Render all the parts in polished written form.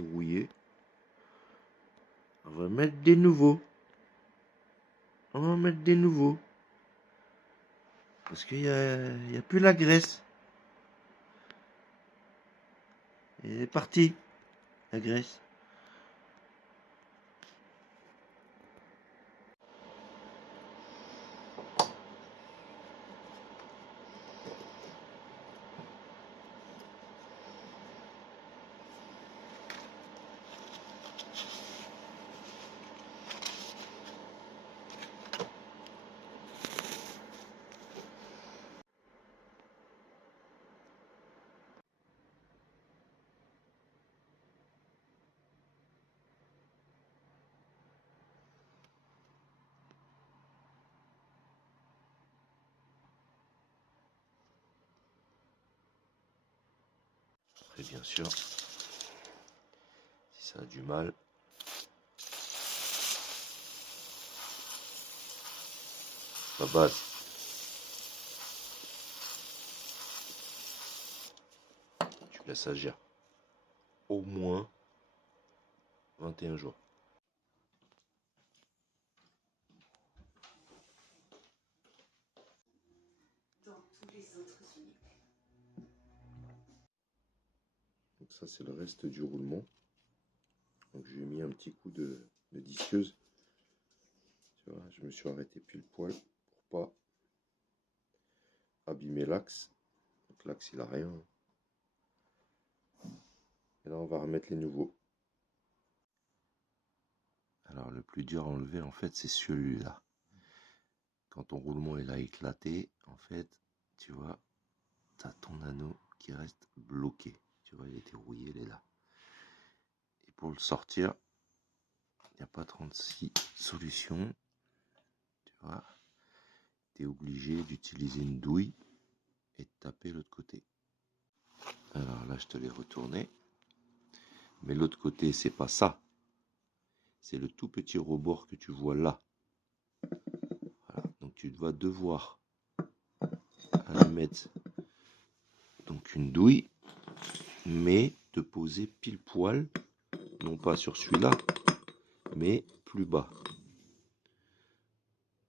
rouillés. On va mettre des nouveaux. On va mettre des nouveaux. Parce qu'il y a plus la graisse. Elle est partie, la graisse. Et bien sûr, si ça a du mal, la base. Tu laisses agir au moins 21 jours. Donc ça c'est le reste du roulement. Donc j'ai mis un petit coup de disqueuse. Tu vois, je me suis arrêté pile poil pour pas abîmer l'axe. Donc l'axe il a rien. Et là on va remettre les nouveaux. Alors le plus dur à enlever en fait c'est celui-là. Quand ton roulement il a éclaté, en fait, tu vois, tu as ton anneau qui reste bloqué. Tu vois, il était rouillé, il est là. Et pour le sortir, il n'y a pas 36 solutions. Tu vois, tu es obligé d'utiliser une douille et de taper l'autre côté. Alors là, je te l'ai retourné. Mais l'autre côté, c'est pas ça. C'est le tout petit rebord que tu vois là. Voilà. Donc tu vas devoir mettre donc une douille, mais te poser pile poil, non pas sur celui-là, mais plus bas.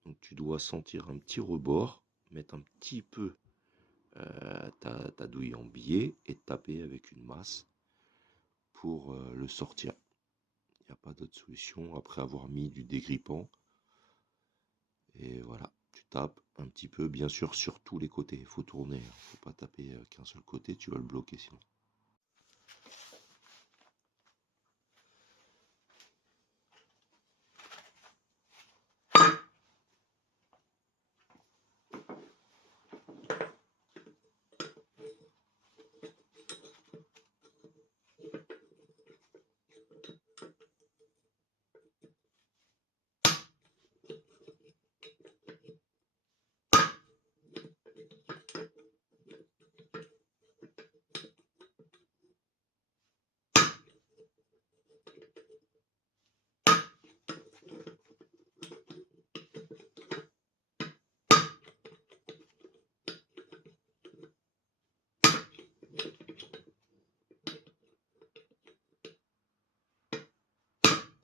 Donc tu dois sentir un petit rebord, mettre un petit peu ta douille en biais et taper avec une masse pour le sortir. Il n'y a pas d'autre solution après avoir mis du dégrippant. Et voilà, tu tapes un petit peu, bien sûr sur tous les côtés. Il faut tourner, il ne faut pas taper qu'un seul côté, tu vas le bloquer sinon.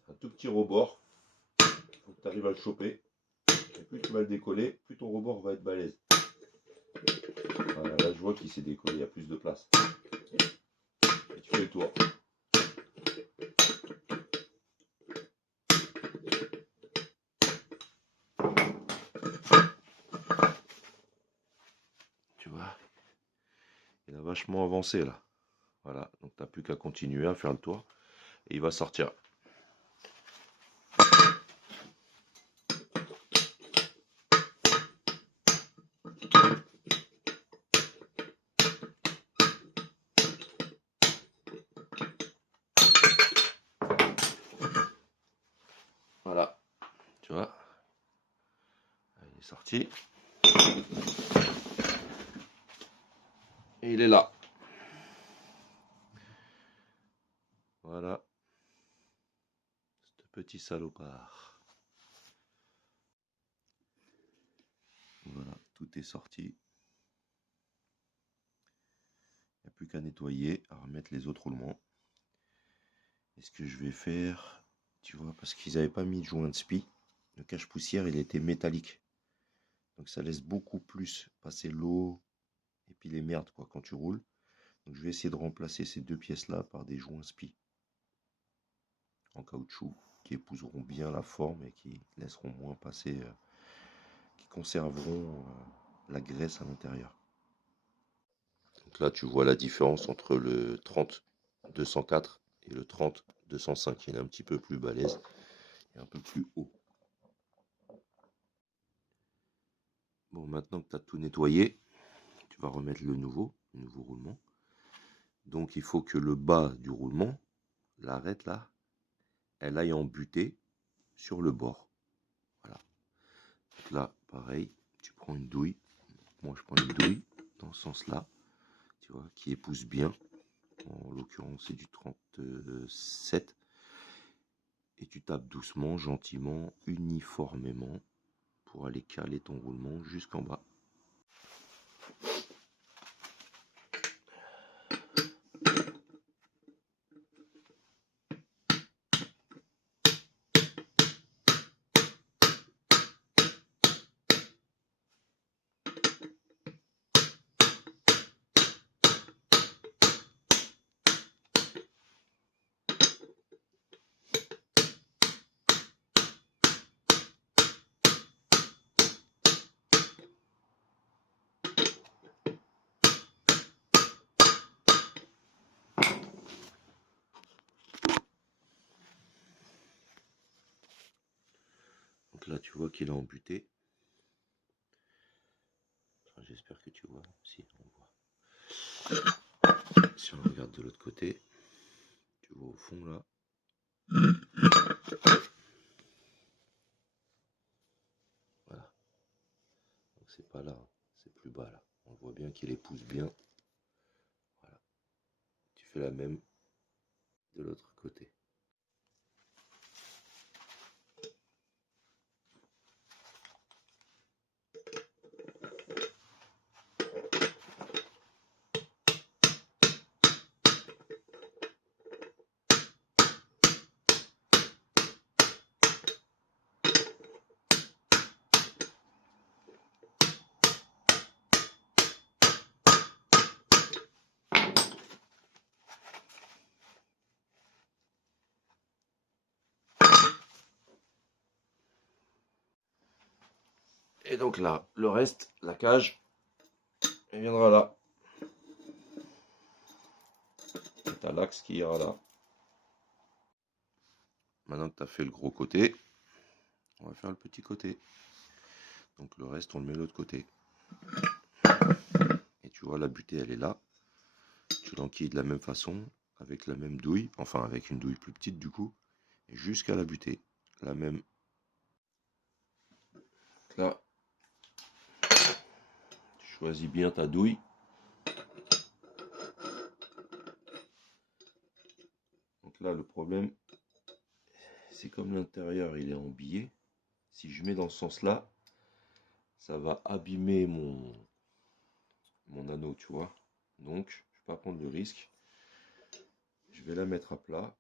Un tout petit rebord, il faut que tu arrives à le choper. Et plus tu vas le décoller, plus ton rebord va être balèze. Voilà, là je vois qu'il s'est décollé, il y a plus de place. Et tu fais le tour. Tu vois, il a vachement avancé là. Voilà, donc tu n'as plus qu'à continuer à faire le tour. Et il va sortir. Voilà, tu vois, il est sorti. Et il est là. Voilà. Ce petit salopard. Voilà, tout est sorti. Il n'y a plus qu'à nettoyer, à remettre les autres roulements. Et ce que je vais faire, tu vois, parce qu'ils n'avaient pas mis de joint de spi, le cache-poussière, il était métallique. Donc ça laisse beaucoup plus passer l'eau et puis les merdes, quoi, quand tu roules. Donc je vais essayer de remplacer ces deux pièces-là par des joints spi en caoutchouc qui épouseront bien la forme et qui laisseront moins passer, qui conserveront la graisse à l'intérieur. Donc là, tu vois la différence entre le 30-204 et le 30-205. Il est un petit peu plus balèze et un peu plus haut. Bon, maintenant que tu as tout nettoyé, tu vas remettre le nouveau roulement. Donc il faut que le bas du roulement, l'arête là, elle aille en butée sur le bord. Voilà. Donc là, pareil, tu prends une douille. Moi, je prends une douille dans ce sens-là, tu vois, qui épouse bien. En l'occurrence, c'est du 37. Et tu tapes doucement, gentiment, uniformément pour aller caler ton roulement jusqu'en bas. Donc là, tu vois qu'il est embuté. J'espère que tu vois. Si, on voit. Si on regarde de l'autre côté, tu vois au fond là. Voilà. Donc c'est pas là, c'est plus bas là. On voit bien qu'il épouse bien. Voilà. Tu fais la même de l'autre côté. Et donc là, le reste, la cage, elle viendra là. Tu as l'axe qui ira là. Maintenant que tu as fait le gros côté, on va faire le petit côté. Donc le reste, on le met de l'autre côté. Et tu vois, la butée, elle est là. Tu l'enquilles de la même façon, avec la même douille, enfin avec une douille plus petite du coup, jusqu'à la butée. La même. Là, tu choisis bien ta douille. Donc là, le problème, c'est comme l'intérieur, il est en biais. Si je mets dans ce sens-là, ça va abîmer mon anneau, tu vois. Donc, je ne vais pas prendre le risque. Je vais la mettre à plat.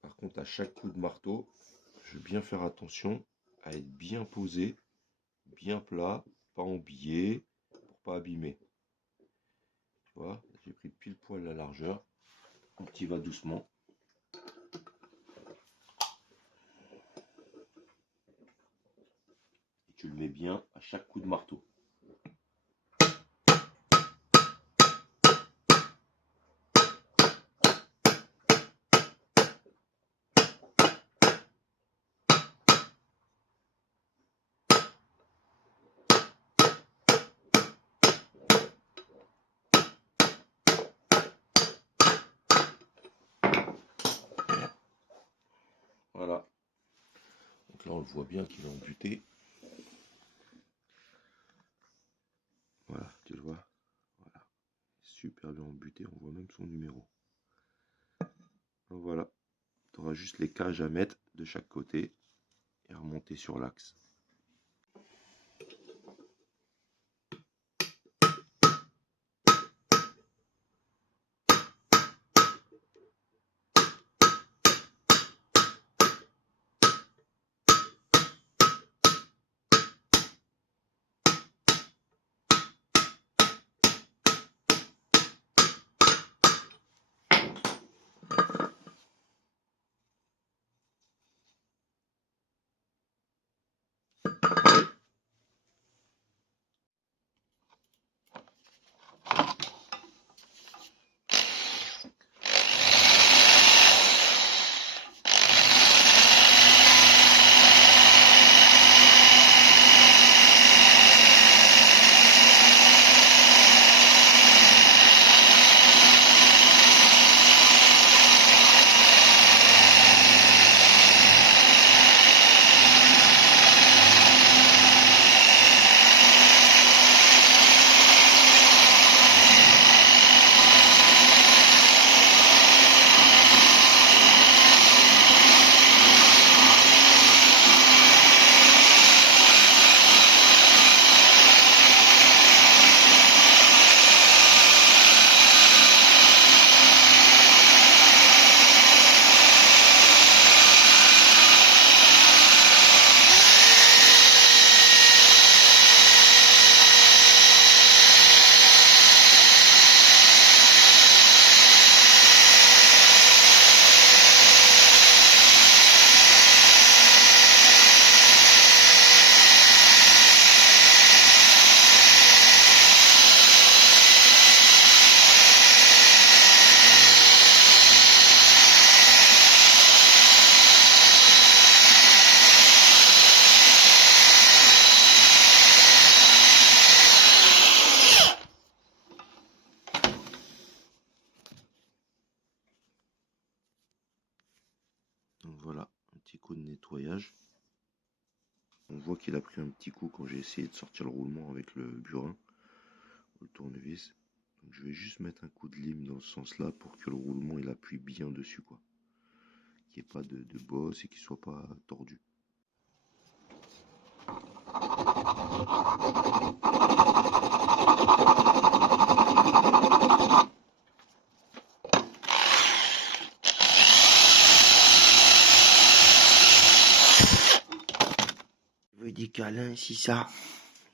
Par contre, à chaque coup de marteau, je vais bien faire attention à être bien posé, bien plat, pas en biais, pour pas abîmer. Tu vois, j'ai pris pile poil la largeur. Donc, il va doucement. Et tu le mets bien à chaque coup de marteau. Voilà. Donc là, on le voit bien qu'il est embuté. Voilà, tu le vois. Voilà. Super bien embuté, on voit même son numéro. Donc voilà. Tu auras juste les cages à mettre de chaque côté et à remonter sur l'axe. Donc voilà, un petit coup de nettoyage. On voit qu'il a pris un petit coup quand j'ai essayé de sortir le roulement avec le burin, le tournevis. Donc je vais juste mettre un coup de lime dans ce sens-là pour que le roulement il appuie bien dessus, quoi. Qu'il n'y ait pas de bosse et qu'il soit pas tordu. Il veut des câlins, si ça.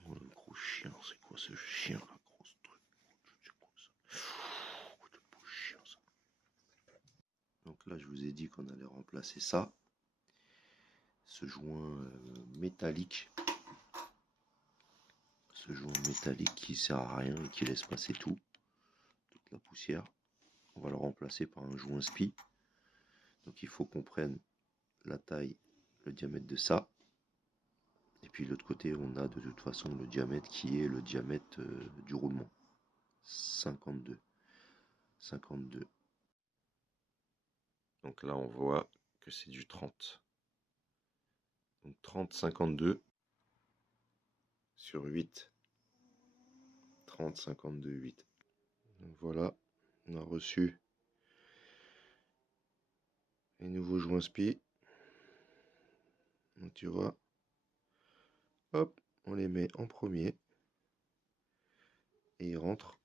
Oh, le gros chien, c'est quoi ce chien, la grosse truc? C'est quoi ça? Oh, le beau chien, ça. Donc là, je vous ai dit qu'on allait remplacer ça. Ce joint métallique. Ce joint métallique qui sert à rien et qui laisse passer toute la poussière. On va le remplacer par un joint spi. Donc il faut qu'on prenne la taille, le diamètre de ça. Et puis de l'autre côté, on a de toute façon le diamètre qui est le diamètre du roulement. 52. 52. Donc là, on voit que c'est du 30. Donc 30, 52 sur 8. 30, 52, 8. Donc voilà, on a reçu les nouveaux joints spi. Donc tu vois, hop, on les met en premier. Et ils rentrent.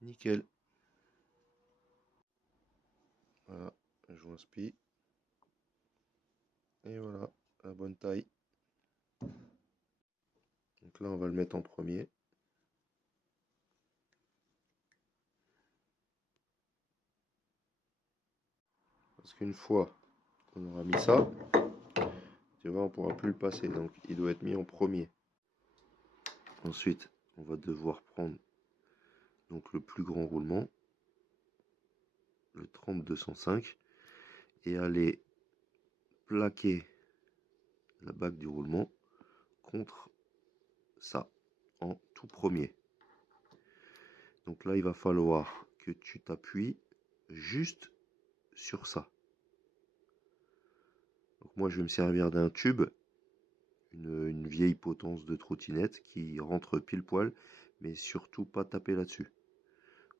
Nickel. Voilà, un joint spi. Et voilà, la bonne taille. Donc là, on va le mettre en premier. Parce qu'une fois qu'on aura mis ça, tu vois, on ne pourra plus le passer. Donc il doit être mis en premier. Ensuite, on va devoir prendre donc le plus grand roulement, le 30-205, et aller plaquer la bague du roulement contre ça, en tout premier. Donc là, il va falloir que tu t'appuies juste sur ça. Donc moi, je vais me servir d'un tube, une vieille potence de trottinette qui rentre pile poil, mais surtout pas taper là-dessus.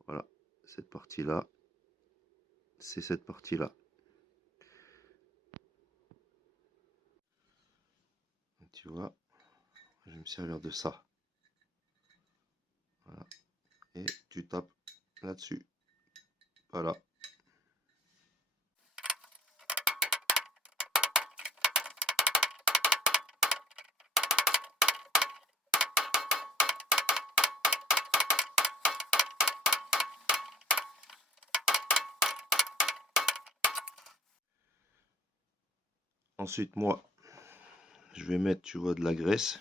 Voilà, cette partie-là, c'est cette partie-là. Tu vois, je vais me servir de ça. Voilà. Et tu tapes là-dessus. Voilà. Ensuite, moi, je vais mettre, tu vois, de la graisse.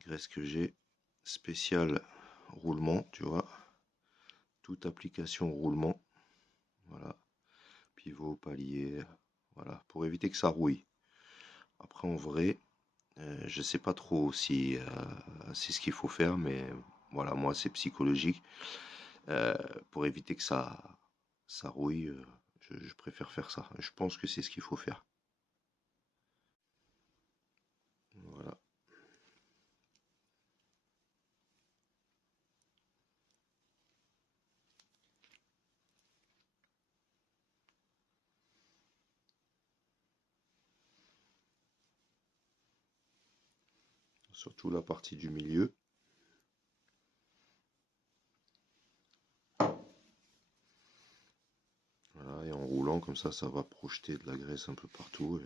Graisse que j'ai, spéciale roulement, tu vois. Toute application roulement. Voilà. Pivot, palier, voilà. Pour éviter que ça rouille. Après, en vrai, je sais pas trop si c'est ce qu'il faut faire, mais voilà, moi, c'est psychologique. Pour éviter que ça rouille, je préfère faire ça. Je pense que c'est ce qu'il faut faire. Voilà. Surtout la partie du milieu. Voilà, et en roulant comme ça va projeter de la graisse un peu partout.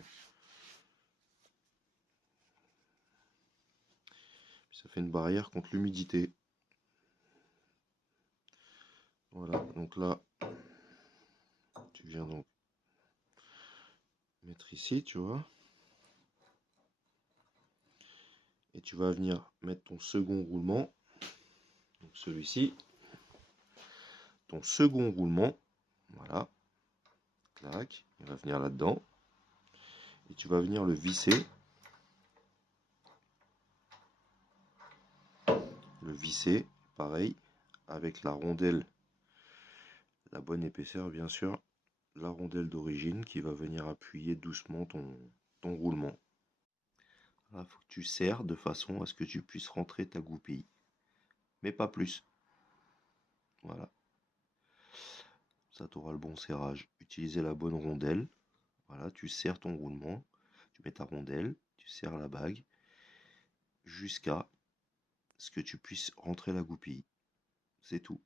Ça fait une barrière contre l'humidité. Voilà, donc là, tu viens donc mettre ici, tu vois. Et tu vas venir mettre ton second roulement. Donc celui-ci. Ton second roulement. Voilà. Clac. Il va venir là-dedans. Et tu vas venir le visser. Le visser, pareil, avec la rondelle la bonne épaisseur bien sûr, la rondelle d'origine qui va venir appuyer doucement ton roulement. Il faut que tu serres de façon à ce que tu puisses rentrer ta goupille, mais pas plus. Voilà, ça t'aura le bon serrage. Utilisez la bonne rondelle. Voilà, tu serres ton roulement, tu mets ta rondelle, tu serres la bague jusqu'à ce que tu puisses rentrer la goupille. C'est tout.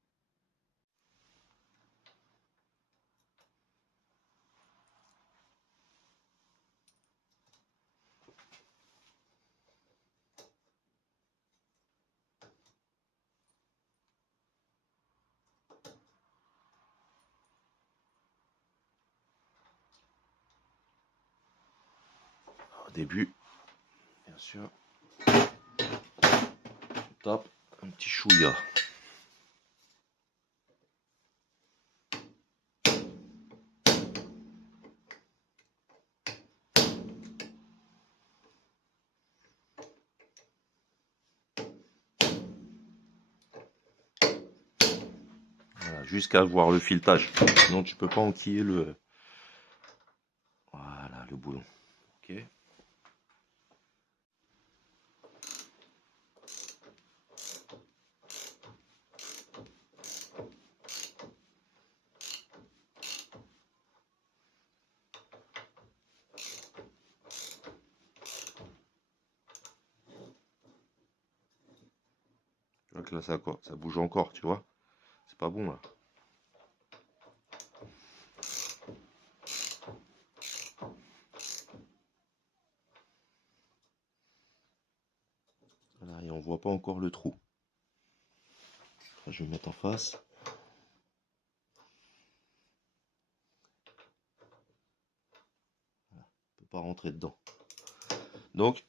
Au début, bien sûr, on tape un petit chouïa. Voilà, jusqu'à voir le filetage. Sinon tu peux pas enquiller le. Voilà, le boulon. Ok. Tu vois que là ça bouge encore, tu vois. C'est pas bon là. Voilà, et on voit pas encore le trou. Là, je vais me mettre en face. Voilà, on peut pas rentrer dedans. Donc,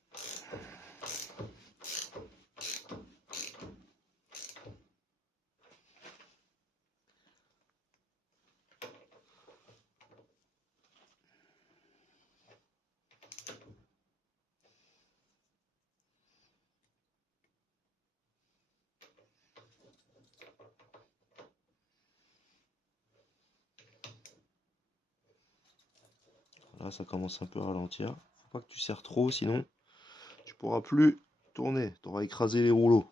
là ça commence un peu à ralentir. Faut pas que tu serres trop, sinon tu pourras plus tourner. Tu auras écrasé les rouleaux.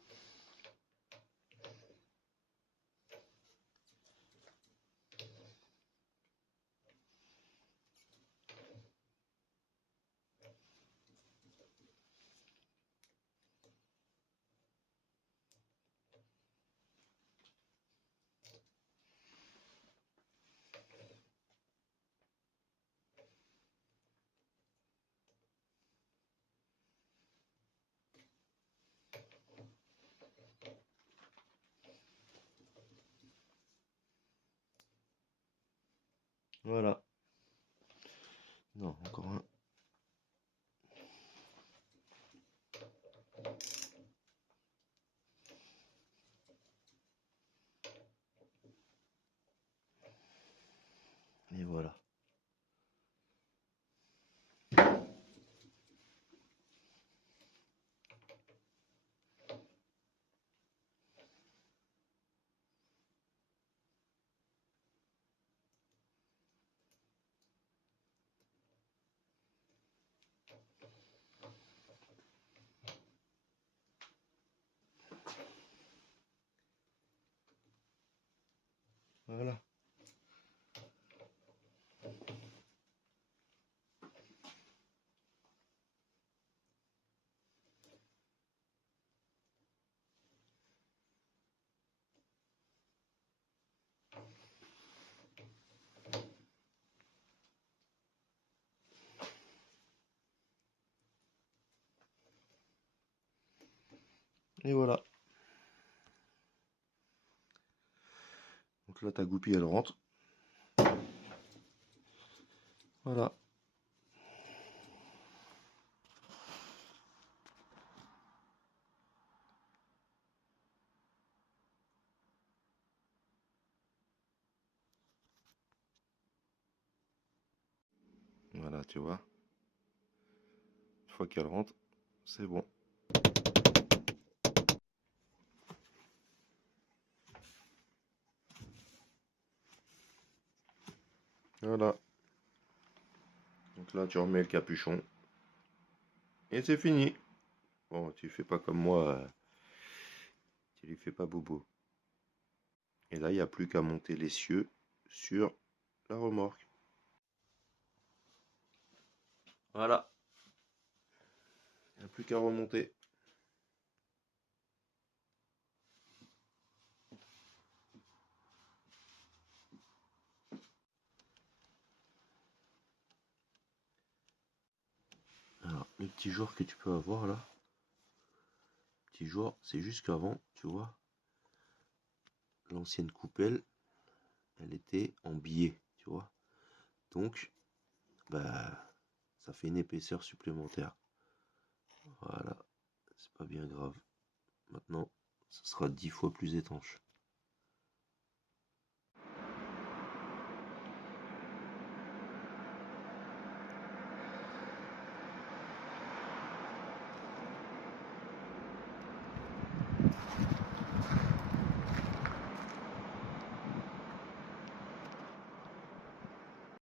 Voilà. Non, encore un. Et voilà. Voilà. Et voilà. Donc là, ta goupille, elle rentre. Voilà. Voilà, tu vois. Une fois qu'elle rentre, c'est bon. Voilà. Donc là, tu remets le capuchon. Et c'est fini. Bon, tu fais pas comme moi. Tu lui fais pas bobo. Et là, il n'y a plus qu'à monter l'essieu sur la remorque. Voilà. Il n'y a plus qu'à remonter. Alors, le petit joueur que tu peux avoir là, petit joueur, c'est juste qu'avant, tu vois, l'ancienne coupelle, elle était en biais, tu vois. Donc, bah, ça fait une épaisseur supplémentaire. Voilà, c'est pas bien grave. Maintenant, ça sera 10 fois plus étanche.